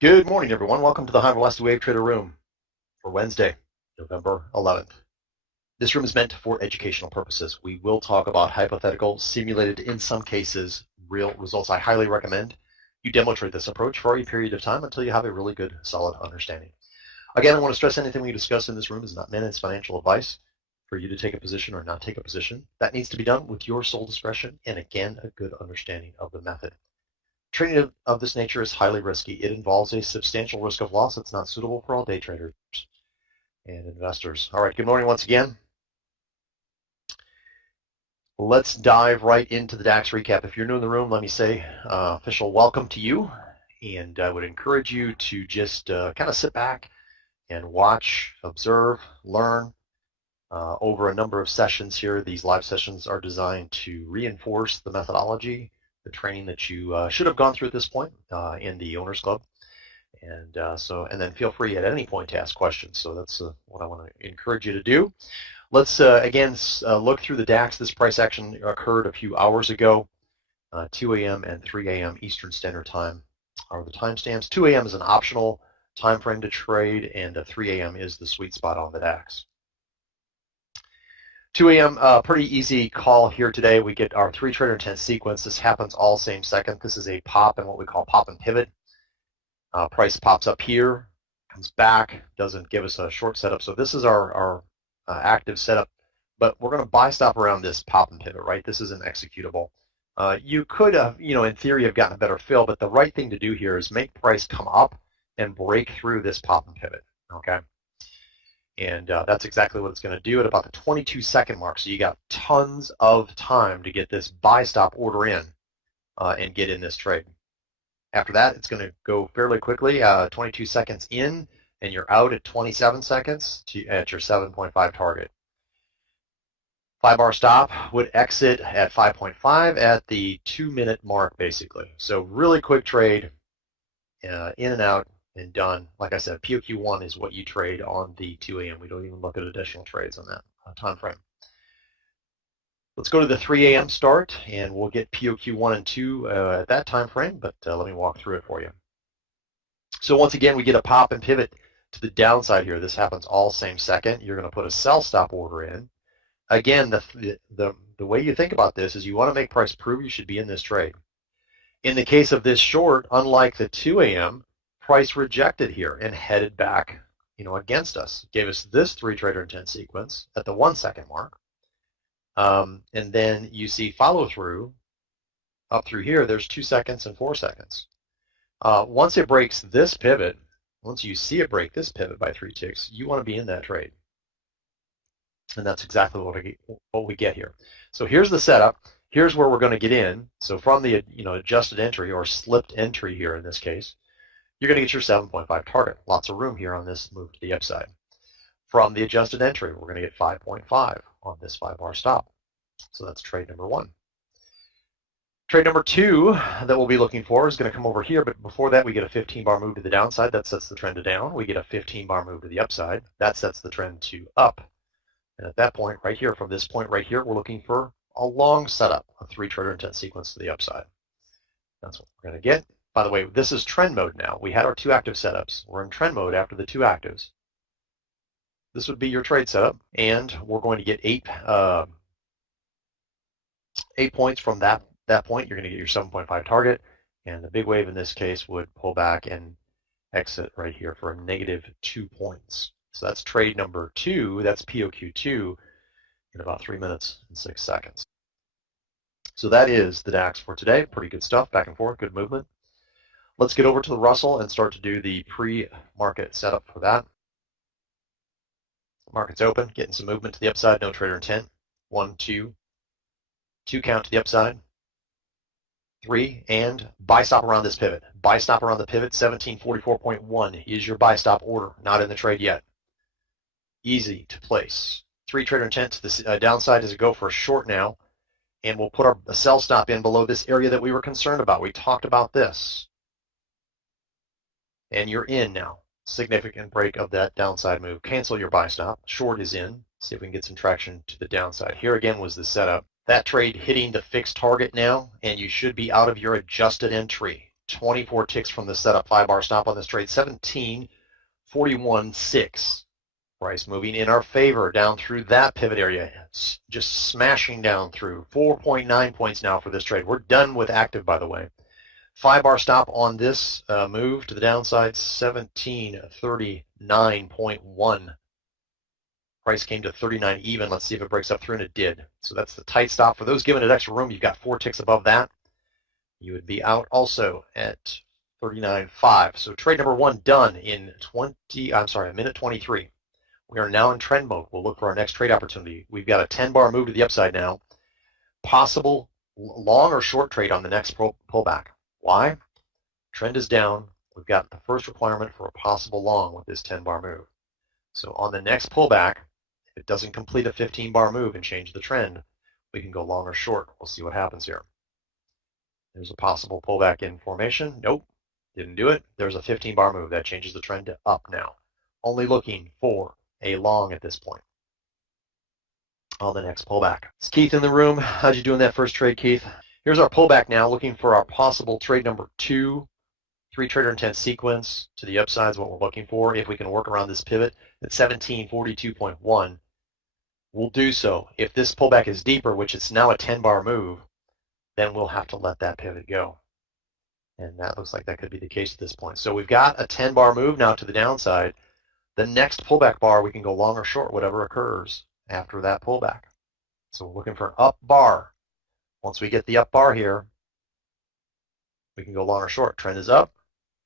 Good morning, everyone. Welcome to the HVWT Wave Trader Room for Wednesday, November 11th. This room is meant for educational purposes. We will talk about hypothetical, simulated, in some cases, real results. I highly recommend you demo trade this approach for a period of time until you have a really good, solid understanding. Again, I want to stress anything we discuss in this room is not meant as financial advice for you to take a position or not take a position. That needs to be done with your sole discretion and, again, a good understanding of the method. Trading of this nature is highly risky. It involves a substantial risk of loss. It's not suitable for all day traders and investors. All right, good morning once again. Let's dive right into the DAX recap. If you're new in the room, let me say official welcome to you. And I would encourage you to just kind of sit back and watch, observe, learn over a number of sessions here. These live sessions are designed to reinforce the methodology, the training that you should have gone through at this point in the Owners Club. And then feel free at any point to ask questions. So that's what I want to encourage you to do. Let's again look through the DAX. This price action occurred a few hours ago. 2 a.m. and 3 a.m. Eastern Standard Time are the timestamps. 2 a.m. is an optional time frame to trade, and 3 a.m. is the sweet spot on the DAX. 2 a.m., pretty easy call here today. We get our 3 trader intent sequence. This happens all same second. This is a pop and what we call pop and pivot. Price pops up here, comes back, doesn't give us a short setup. So this is our active setup, but we're going to buy stop around this pop and pivot, right? This isn't executable. You could have, in theory, have gotten a better fill, but the right thing to do here is make price come up and break through this pop and pivot, okay? And that's exactly what it's going to do at about the 22-second mark. So you got tons of time to get this buy stop order in and get in this trade. After that, it's going to go fairly quickly, 22 seconds in, and you're out at 27 seconds at your 7.5 target. 5-bar stop would exit at 5.5 at the 2-minute mark, basically. So really quick trade, in and out, and done. Like I said, POQ1 is what you trade on the 2 a.m. We don't even look at additional trades on that time frame. Let's go to the 3 a.m. start, and we'll get POQ1 and 2 at that time frame, but let me walk through it for you. So once again, we get a pop and pivot to the downside here. This happens all same second. You're going to put a sell stop order in. Again, the way you think about this is you want to make price prove you should be in this trade. In the case of this short, unlike the 2 a.m., price rejected here and headed back, against us. Gave us this 3 trader intent sequence at the 1 second mark. And then you see follow through up through here. There's 2 seconds and 4 seconds. Once it breaks this pivot, once you see it break this pivot by 3 ticks, you want to be in that trade. And that's exactly what we get here. So here's the setup. Here's where we're going to get in. So from the adjusted entry or slipped entry here in this case, you're going to get your 7.5 target. Lots of room here on this move to the upside. From the adjusted entry, we're going to get 5.5 on this 5-bar stop. So that's trade number 1. Trade number 2 that we'll be looking for is going to come over here, but before that we get a 15-bar move to the downside. That sets the trend to down. We get a 15-bar move to the upside. That sets the trend to up. And at that point right here, from this point right here, we're looking for a long setup, a 3 trader intent sequence to the upside. That's what we're going to get. By the way, this is trend mode now. We had our 2 active setups. We're in trend mode after the 2 actives. This would be your trade setup, and we're going to get 8 points from that point. You're going to get your 7.5 target, and the big wave in this case would pull back and exit right here for a -2 points. So that's trade number 2. That's POQ2 in about 3 minutes and 6 seconds. So that is the DAX for today. Pretty good stuff, back and forth, good movement. Let's get over to the Russell and start to do the pre-market setup for that. Market's open, getting some movement to the upside, no trader intent. 1, 2 count to the upside. 3, and buy stop around this pivot. Buy stop around the pivot, 1744.1 is your buy stop order, not in the trade yet. Easy to place. 3 trader intent to the downside is a go for a short now, and we'll put a sell stop in below this area that we were concerned about. We talked about this. And you're in now. Significant break of that downside move. Cancel your buy stop. Short is in. See if we can get some traction to the downside. Here again was the setup. That trade hitting the fixed target now, and you should be out of your adjusted entry. 24 ticks from the setup 5-bar stop on this trade, 17.41.6. Price moving in our favor down through that pivot area, just smashing down through. 4.9 points now for this trade. We're done with active, by the way. 5-bar stop on this move to the downside, 1739.1. Price came to 39 even. Let's see if it breaks up through, and it did. So that's the tight stop. For those giving it extra room, you've got 4 ticks above that. You would be out also at 39.5. So trade number 1 done in a minute 23. We are now in trend mode. We'll look for our next trade opportunity. We've got a 10-bar move to the upside now. Possible long or short trade on the next pullback. Why? Trend is down. We've got the first requirement for a possible long with this 10-bar move. So on the next pullback, if it doesn't complete a 15-bar move and change the trend, we can go long or short. We'll see what happens here. There's a possible pullback in formation. Nope, didn't do it. There's a 15-bar move. That changes the trend to up now. Only looking for a long at this point on the next pullback. It's Keith in the room. How'd you do in that first trade, Keith? Here's our pullback now, looking for our possible trade number 2. 3-trader intent sequence to the upside is what we're looking for. If we can work around this pivot at 1742.1, we'll do so. If this pullback is deeper, which it's now a 10-bar move, then we'll have to let that pivot go. And that looks like that could be the case at this point. So we've got a 10-bar move now to the downside. The next pullback bar, we can go long or short, whatever occurs after that pullback. So we're looking for an up bar. Once we get the up bar here, we can go long or short. Trend is up.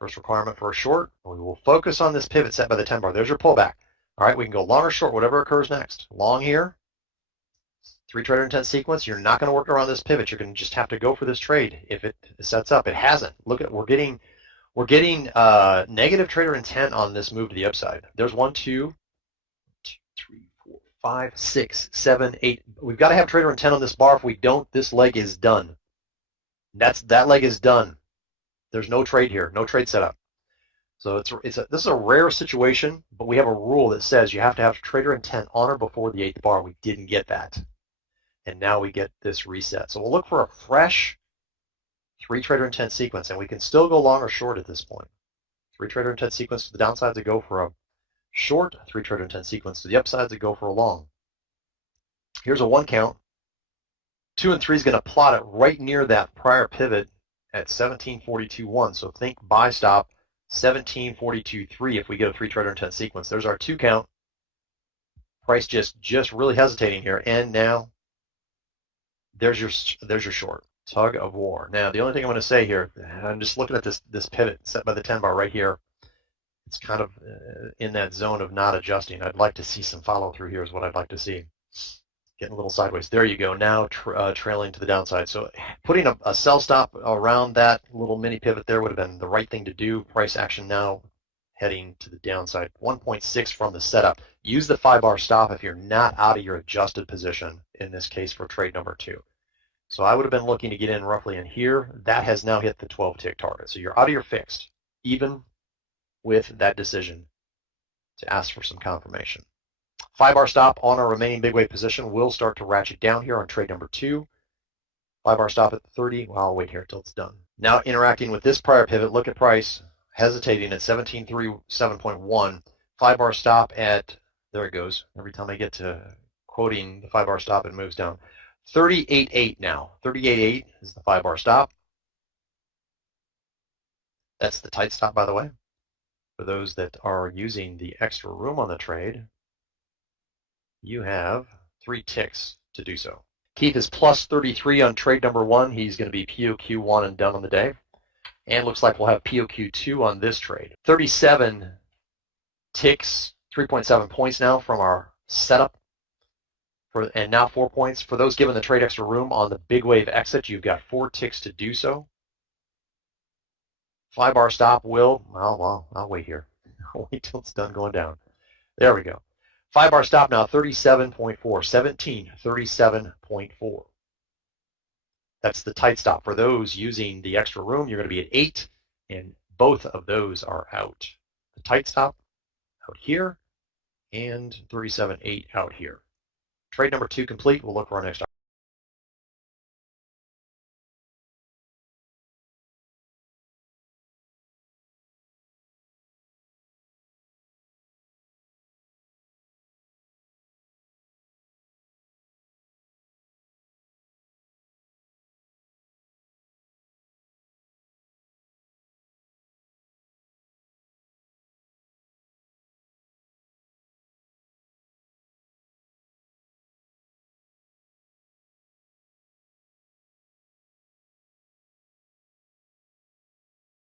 First requirement for a short. We will focus on this pivot set by the 10-bar. There's your pullback. All right, we can go long or short, whatever occurs next. Long here. 3-trader intent sequence. You're not going to work around this pivot. You're going to just have to go for this trade if it sets up. It hasn't. Look at, we're getting negative trader intent on this move to the upside. There's 1, 2, 3, 4, 5, 6, 7, 8. We've got to have trader intent on this bar. If we don't, this leg is done. That leg is done. There's no trade here, no trade setup. So this is a rare situation, but we have a rule that says you have to have trader intent on or before the 8th bar. We didn't get that, and now we get this reset. So we'll look for a fresh 3-trader intent sequence, and we can still go long or short at this point. 3-trader intent sequence to the downside to go for a short, 3-trader intent sequence to the upside to go for a long. Here's a 1 count. 2 and 3 is going to plot it right near that prior pivot at 1742.1. So think buy stop 1742.3 if we get a 3-trader intent sequence. There's our 2 count. Price just really hesitating here, and now there's your short. Tug of war. Now the only thing I'm going to say here, I'm just looking at this pivot set by the 10-bar right here. It's kind of in that zone of not adjusting. I'd like to see some follow through here is what I'd like to see. Getting a little sideways. There you go. Now trailing to the downside. So putting a sell stop around that little mini pivot there would have been the right thing to do. Price action now heading to the downside. 1.6 from the setup. Use the 5-bar stop if you're not out of your adjusted position, in this case for trade number 2. So I would have been looking to get in roughly in here. That has now hit the 12-tick target. So you're out of your fixed, even with that decision to ask for some confirmation. 5-bar stop on our remaining big wave position will start to ratchet down here on trade number 2. 5-bar stop at 30. Well, I'll wait here until it's done. Now interacting with this prior pivot, look at price hesitating at 1737.1. 5-bar stop at, there it goes. Every time I get to quoting the 5-bar stop, it moves down. 38.8 now. 38.8 is the 5-bar stop. That's the tight stop, by the way. For those that are using the extra room on the trade, you have 3 ticks to do so. Keith is plus 33 on trade number 1. He's going to be POQ1 and done on the day. And looks like we'll have POQ2 on this trade. 37 ticks, 3.7 points now from our setup. And now 4 points. For those given the trade extra room on the big wave exit, you've got 4 ticks to do so. 5-bar stop will, well, I'll wait here. I'll wait till it's done going down. There we go. 5-bar stop now, 37.4, 1737.4. That's the tight stop. For those using the extra room, you're going to be at 8, and both of those are out. The tight stop out here, and 37.8 out here. Trade number 2 complete. We'll look for our next